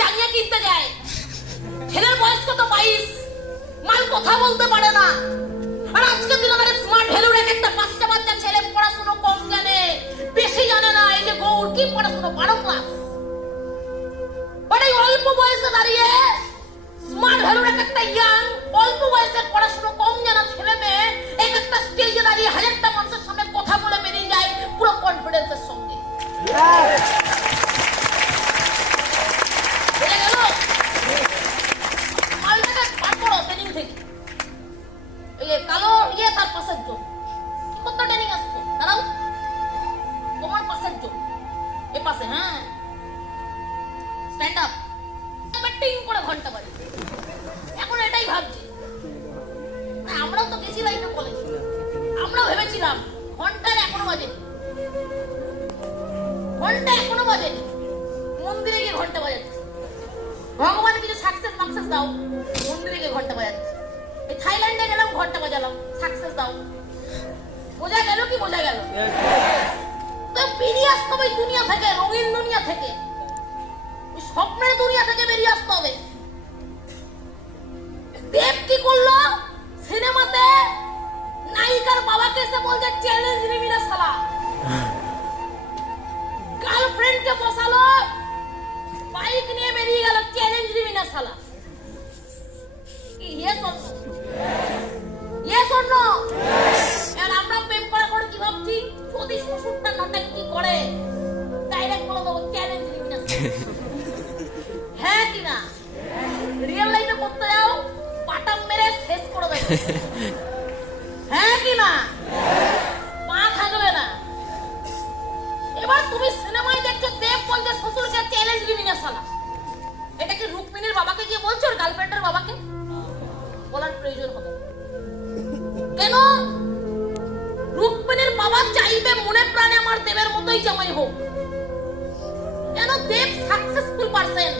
জাঙ্গিয়া কিনতে যায়, ছেলের বয়স কত 22, মাল কথা বলতে পারে না। আর আজকে দিনে ধরে স্মার্ট ভ্যালুর একটা বাচ্চা বাচ্চা ছেলে পড়াশোনা কম জানে, বেশি জানে না। এই যে গৌর কি পড়াশোনা 12 ক্লাস, এই অল্প বয়সে দাঁড়িয়ে স্মার্ট ভ্যালুর একটা ইয়াং অল্প বয়সে পড়াশোনা কম জানা ছেলে মেয়ে একটা স্টেজে দাঁড়িয়ে হাজারটা মানুষের সামনে কথা বলে বেরিয়ে যায় পুরো কনফিডেন্সের সঙ্গে। বুঝে গেল? মালটাকে পার করো ট্রেনিং থেকে। এই যে কালো তার পাশের জন কি করতে ট্রেনিং আসতো, দাঁড়াও তোমার পাশের জন এ পাশে, হ্যাঁ স্ট্যান্ড আপ টিং করে ঘন্টা বাজে। এখন এটাই ভাবছি, আমরাও তো গেছি লাইফে কলেজ, আমরাও ভেবেছিলাম ঘন্টার এখনো বাজেনি, মন্দিরে গিয়ে ঘন্টা বাজাচ্ছে। ভগবান কিছু সাকসেস মাকসেস দাও, মন্দিরে গিয়ে ঘন্টা বাজাচ্ছে। এই থাইল্যান্ডে গেলাম ঘন্টা বাজালাম, সাকসেস দাও। বোঝা গেল কি বোঝা গেল? তো বেরিয়ে আসতে হবে দুনিয়া থেকে, রঙিন দুনিয়া থেকে, স্বপ্নের দুনিয়া থেকে বেরিয়ে আসতে হবে। দেব কি করলো? সিনেমাতে নায়িকার বাবাকে এসে বলছে চ্যালেঞ্জ নিবি না শালা। গার্লফ্রেন্ডকে বসালো, বাইক নিয়ে বেরিয়ে গেল, চ্যালেঞ্জ নিবি না শালা। কি আমরা প্রেম করা করে কি ভাবছি, যদি শ্বশুরটা নাটক কি করে ডাইরেক্ট বলে দেবো চ্যালেঞ্জ নিবি না। হ্যাঁ কিনা? রিয়েল লাইফে করতে যাও পাটাম মেরে শেষ করে দেবে। হ্যাঁ কিনা? পা থাকবে না। এবার তুমি সিনেমায় দেখছো দেব বলছে শ্বশুরকে চ্যালেঞ্জ দিবি না শালা। এটা কি রুক্মিণীর বাবাকে গিয়ে বলছো, ওর গার্লফ্রেন্ডের বাবাকে? বলার প্রয়োজন হবে কেন? রুক্মিণীর বাবা চাইবে মনে প্রাণে আমার দেবের মতোই জামাই হোক। কেন? দেব সাকসেসফুল পারসন,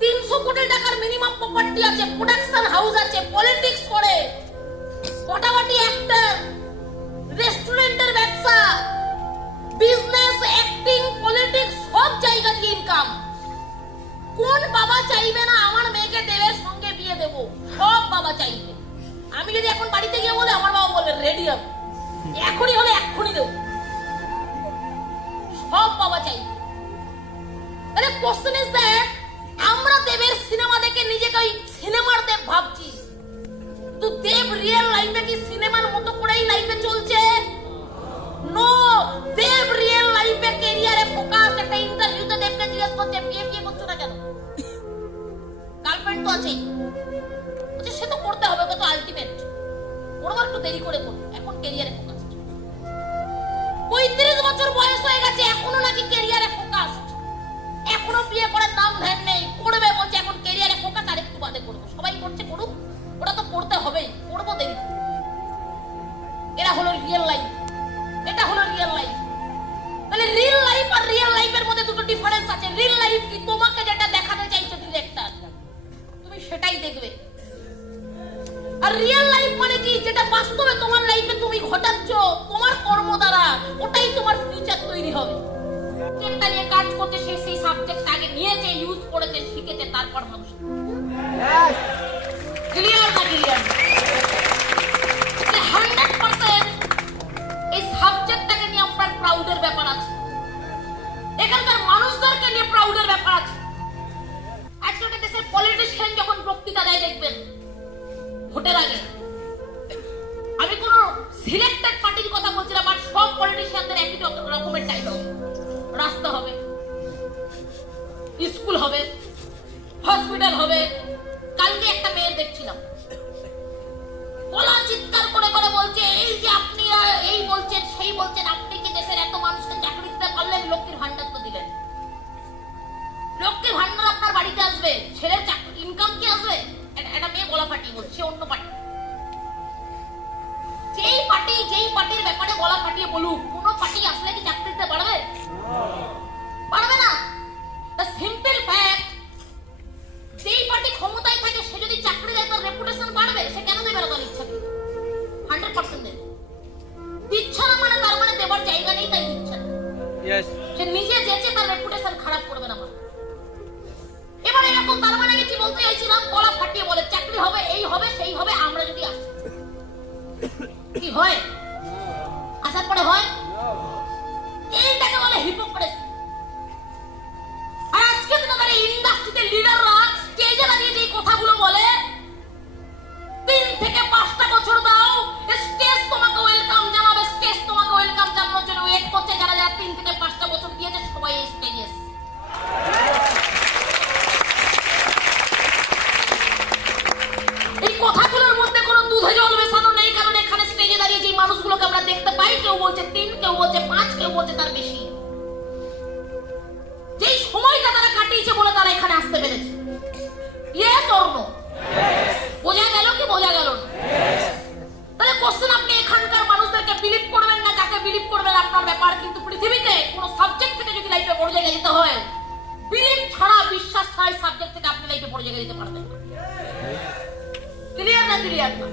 300 কোটি টাকার মিনিমাম প্রপার্টি আছে, প্রোডাকশন হাউস আছে, পলিটিক্স করে, মোটামুটি অ্যাক্টর, রেস্টুরেন্টের ব্যবসা, বিজনেস, অ্যাক্টিং, পলিটিক্স সব জায়গা দিয়ে ইনকাম। কোন বাবা চাইবে না আমার মেয়েকে দেবের সঙ্গে বিয়ে দেব? সব বাবা চাইবে। আমি যদি এখন বাড়িতে গিয়ে বলে, আমার বাবা বলে রেডি হবে, এখনই হলে এক্ষুনি দেব। সব বাবা চাইবে। তাহলে কোশ্চেন ইজ দ্যাট আমরা দেবের সিনেমা দেখে নিজেকে ওই সিনেমার দেব ভাবছি, তো দেব রিয়েল লাইফে কি সিনেমার মতো করেই লাইফে চলছে? নো, দেব রিয়েল লাইফে ক্যারিয়ারে ফোকাস। একটা ইন্টারভিউতে দেবকে জিজ্ঞেস করছে বিয়ে করছো না কেন? গার্লফ্রেন্ড তো আছেই, বলছে সে তো করতে হবে, তো আলটিমেট ওরা একটু দেরি করে করো, এখন ক্যারিয়ারে ফোকাস। 35 বছর বয়স হয়ে গেছে, এখনো নাকি ক্যারিয়ারে ফোকাস, এখনো বিয়ে করার নাম ধ্যান নেই। করবে বলছে এখন ক্যারিয়ারে ফোকাস, আর একটু বাদে করবো। সবাই করছে করুক, ওটা তো করতে হবেই, করবো দেরি। এটা হলো রিয়েল লাইফ, এটা হলো রিয়েল লাইফ। তাহলে রিয়েল লাইফ আর রিয়েল লাইফের মধ্যে দুটো ডিফারেন্স আছে। রিয়েল লাইফ কি? তোমাকে যেটা দেখাতে চাইছে ডিরেক্টর, তুমি সেটাই দেখবে। আর রিয়েল লাইফ মানে কি? যেটা বাস্তবে তোমার লাইফে তুমি ঘটাচ্ছ তোমার কর্ম দ্বারা, ওটাই তোমার ফিউচার তৈরি হবে। যেটা নিয়ে কাজ করতে সে সেই সাবজেক্ট আগে নিয়েছে, ইউজ করেছে, শিখেছে, তারপর মানুষ। ক্লিয়ার না? ক্লিয়ার? 100% এই সাবজেক্টটাকে নিয়ে আপনার প্রাউডের ব্যাপার আছে, এখানকার মানুষদেরকে নিয়ে প্রাউডের ব্যাপার আছে। আজকালকার দেশের পলিটিশিয়ান যখন বক্তৃতা দেয় দেখবেন ভোটের আগে, আমি কোন সিলেক্টেড পার্টির কথা বলছি না, বাট সব পলিটিশিয়ানদের একই রকমের ডায়লগ। রাস্তা হবে, স্কুল হবে, হসপিটাল হবে। কালকে একটা মেয়ে দেখছিলাম, গলা চিৎকার করে করে বলছে এই যে আপনি এই বলছেন সেই বলছেন, আপনি কি দেশের এত মানুষকে চাকরি দিতে পারলেন? লক্ষ্মীর ভান্ডার তো দিলেন। লক্ষ্মীর ভান্ডার আপনার বাড়িতে আসবে, ছেলের ইনকাম কি আসবে? একটা মেয়ে গলা ফাটিয়ে বলছে, সে অন্য পার্টি। যেই পার্টির ব্যাপারে গলা ফাটিয়ে বলুক, কোন পার্টি আসলে কি চাকরি দিতে পারবে? পারবে না। দ্য সিম্পল ফ্যাক্ট, যেই পার্টি ক্ষমতায় থাকে সে যদি চাকরি দেয় তার রেপুটেশন বাড়বে। সে কেন দেবে? তার ইচ্ছা 100% দেবে। দিচ্ছে না মানে তার মানে দেবার জায়গা নেই, তাই দিচ্ছে না। সে নিজে যেচে তার রেপুটেশন খারাপ করবে না। কি হয়? আসার পরে হয়? এইটাকে বলে হিপোক্রেসি। আর আজকে দিনে দাঁড়িয়ে ইন্ডাস্ট্রিতে লিডাররা স্টেজে দাঁড়িয়ে যে কথাগুলো বলে, 3 থেকে 5টা বছর দাও, স্টেজ তোমাকে ওয়েলকাম জানাবে, স্টেজ তোমাকে ওয়েলকাম জানানোর জন্য ওয়েট করছে। যারা যারা 3 থেকে 5টা বছর দিয়েছে সবাই এই স্টেজে। এই কথাগুলোর মধ্যে কোনো দুধে জল মেশানো নেই, কারণ এখানে স্টেজে দাঁড়িয়ে যে মানুষগুলোকে আমরা দেখতে পাই, কেউ বলছে 3, কেউ বলছে 5, কেউ বলছে তার বেশি। যেই সময়টা তারা কাটিয়েছে বলে তারা এখানে আসতে পেরেছে। Yes or no? বোঝা গেল কি বোঝা গেল না? তাহলে কোশ্চেন, আপনি এখানকার মানুষদেরকে বিলিভ করবেন না, যাকে বিলিভ করবেন আপনার ব্যাপার। কিন্তু পৃথিবীতে কোনো সাবজেক্ট থেকে যদি লাইফে বড় জায়গায় যেতে হয়, বিলিভ ছাড়া, বিশ্বাস ছাড়া সাবজেক্ট থেকে আপনি লাইফে বড় জায়গায় যেতে পারবেন না। ক্লিয়ার না? ক্লিয়ার না?